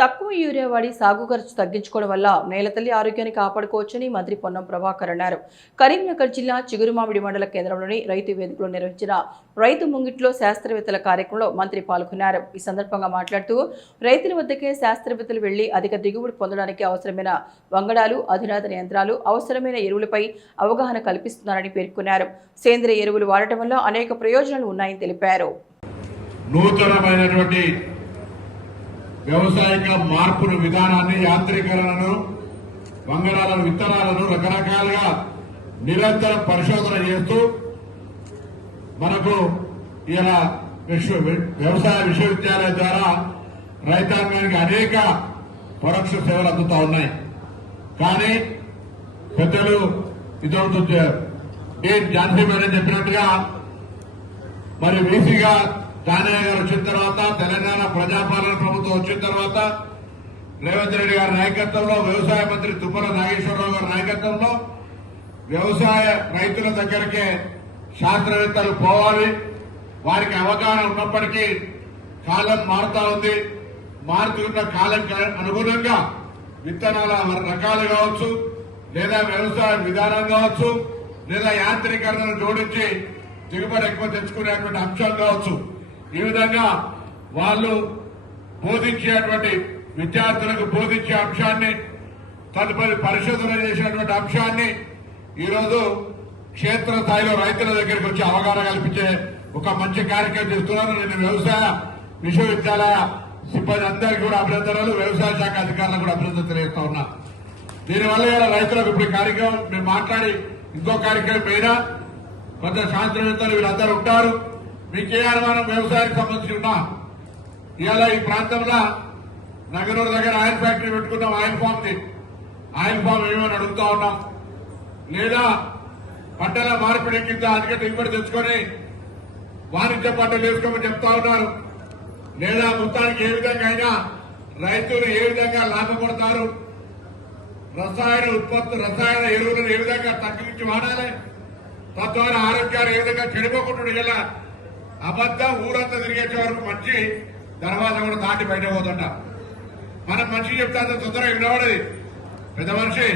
తక్కువ యూరియా వాడి సాగు ఖర్చు తగ్గించుకోవడం వల్ల నేలతల్లి ఆరోగ్యాన్ని కాపాడుకోవచ్చని మంత్రి పొన్నం ప్రభాకర్ అన్నారు. కరీంనగర్ జిల్లా చిగురుమామిడి మండల కేంద్రంలోని రైతు వేదికలో నిర్వహించిన రైతు ముంగిట్లో శాస్త్రవేత్తల కార్యక్రమంలో మంత్రి పాల్గొన్నారు. ఈ సందర్భంగా మాట్లాడుతూ రైతుల వద్దకే శాస్త్రవేత్తలు వెళ్లి అధిక దిగుబడి పొందడానికి అవసరమైన వంగడాలు, అధునాతన యంత్రాలు, అవసరమైన ఎరువులపై అవగాహన కల్పిస్తున్నారని పేర్కొన్నారు. సేంద్రియ ఎరువులు వాడటం వల్ల అనేక ప్రయోజనాలు ఉన్నాయని తెలిపారు. నూతనమైనటువంటి వ్యవసాయక మార్పును విధానాన్ని, యాంత్రీకరణను, వంగడాలను, విత్తనాలను రకరకాలుగా నిరంతర పరిశోధన చేస్తూ మనకు ఇలా వ్యవసాయ విశ్వవిద్యాలయం ద్వారా రైతాంగానికి అనేక పరోక్ష సేవలు అందుతా ఉన్నాయి. కానీ పెద్దలు ఇదొకటి ఝాన్సీ మేడం చెప్పినట్టుగా మరి వీసీగా జానయ్య గారు వచ్చిన తర్వాత, తెలంగాణ ప్రజాపాలన ప్రభుత్వం వచ్చిన తర్వాత రేవంత్ రెడ్డి గారి నాయకత్వంలో, వ్యవసాయ మంత్రి తుమ్మల నాగేశ్వరరావు గారి నాయకత్వంలో వ్యవసాయ రైతుల దగ్గరికే శాస్త్రవేత్తలు పోవాలి. వారికి అవగాహన ఉన్నప్పటికీ కాలం మారుతా ఉంది. మారుతున్న కాలం అనుగుణంగా విత్తనాల రకాలు కావచ్చు, లేదా వ్యవసాయ విధానం కావచ్చు, లేదా యాంత్రీకరణను జోడించి దిగుబడి ఎక్కువ తెచ్చుకునేటువంటి అంశం కావచ్చు, ఈ విధంగా వాళ్ళు బోధించేటువంటి విద్యార్థులకు బోధించే అంశాన్ని, తదుపరి పరిశోధన చేసినటువంటి అంశాన్ని ఈరోజు క్షేత్రస్థాయిలో రైతుల దగ్గరికి వచ్చి అవగాహన కల్పించే ఒక మంచి కార్యక్రమం చేస్తున్నారు. నేను వ్యవసాయ విశ్వవిద్యాలయ సిబ్బంది అందరికీ కూడా అభినందనలు, వ్యవసాయ శాఖ అధికారులకు కూడా అభినందనలు తెలియజేస్తా ఉన్నా. దీనివల్ల రైతులకు ఇప్పుడు కార్యక్రమం మేము మాట్లాడి ఇంకో కార్యక్రమం పైన కొంత శాస్త్రవేత్తలు వీళ్ళందరూ ఉంటారు. మీకే అనుమానం వ్యవసాయానికి సంబంధించి ఉన్నా, ఇవాళ ఈ ప్రాంతంలో నగరూరు దగ్గర ఆయిల్ ఫ్యాక్టరీ పెట్టుకున్నాం. ఆయిల్ ఫామ్ ఏమని అడుగుతా ఉన్నాం. లేదా పంటల మార్పిడి కింద అధిక దిగుబడి తెచ్చుకొని వాణిజ్య పంటలు వేసుకోమని చెప్తా ఉన్నారు. లేదా మొత్తానికి ఏ విధంగా అయినా రైతులు ఏ విధంగా లాభపడతారు, రసాయన ఎరువులను ఏ విధంగా తగ్గించి వాడాలి, తద్వారా ఆరోగ్యాలు ఏ విధంగా చెడిపోకుండా ఇలా అబద్ధం ఊరంతా తిరిగేసే వరకు మంచి దర్వాజా కూడా దాటి బయట పోతుంట. మనం మంచి చెప్తే అంత తొందరగా వినబడది. పెద్ద మనిషి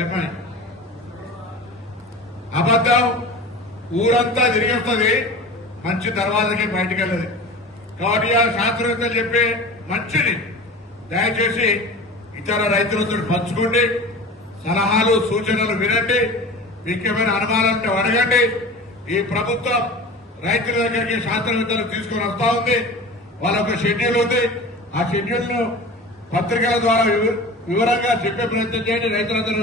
ఏమని అబద్ధం ఊరంతా తిరిగేస్తుంది, మంచి దర్వాజకి బయటకు వెళ్ళదు. కాబట్టి ఆ శాస్త్రవేత్తలు చెప్పే మంచిని దయచేసి ఇతర రైతులతో పంచుకోండి, సలహాలు సూచనలు వినండి, ముఖ్యమైన అనుమానాలను అడగండి. ఈ ప్రభుత్వం రైతుల దగ్గరికి శాస్త్రవేత్తలు తీసుకుని వస్తా ఉంది. వాళ్ళొక షెడ్యూల్ ఉంది. ఆ షెడ్యూల్ ను పత్రికల ద్వారా వివరంగా చెప్పే ప్రయత్నం చేయండి. రైతులందరూ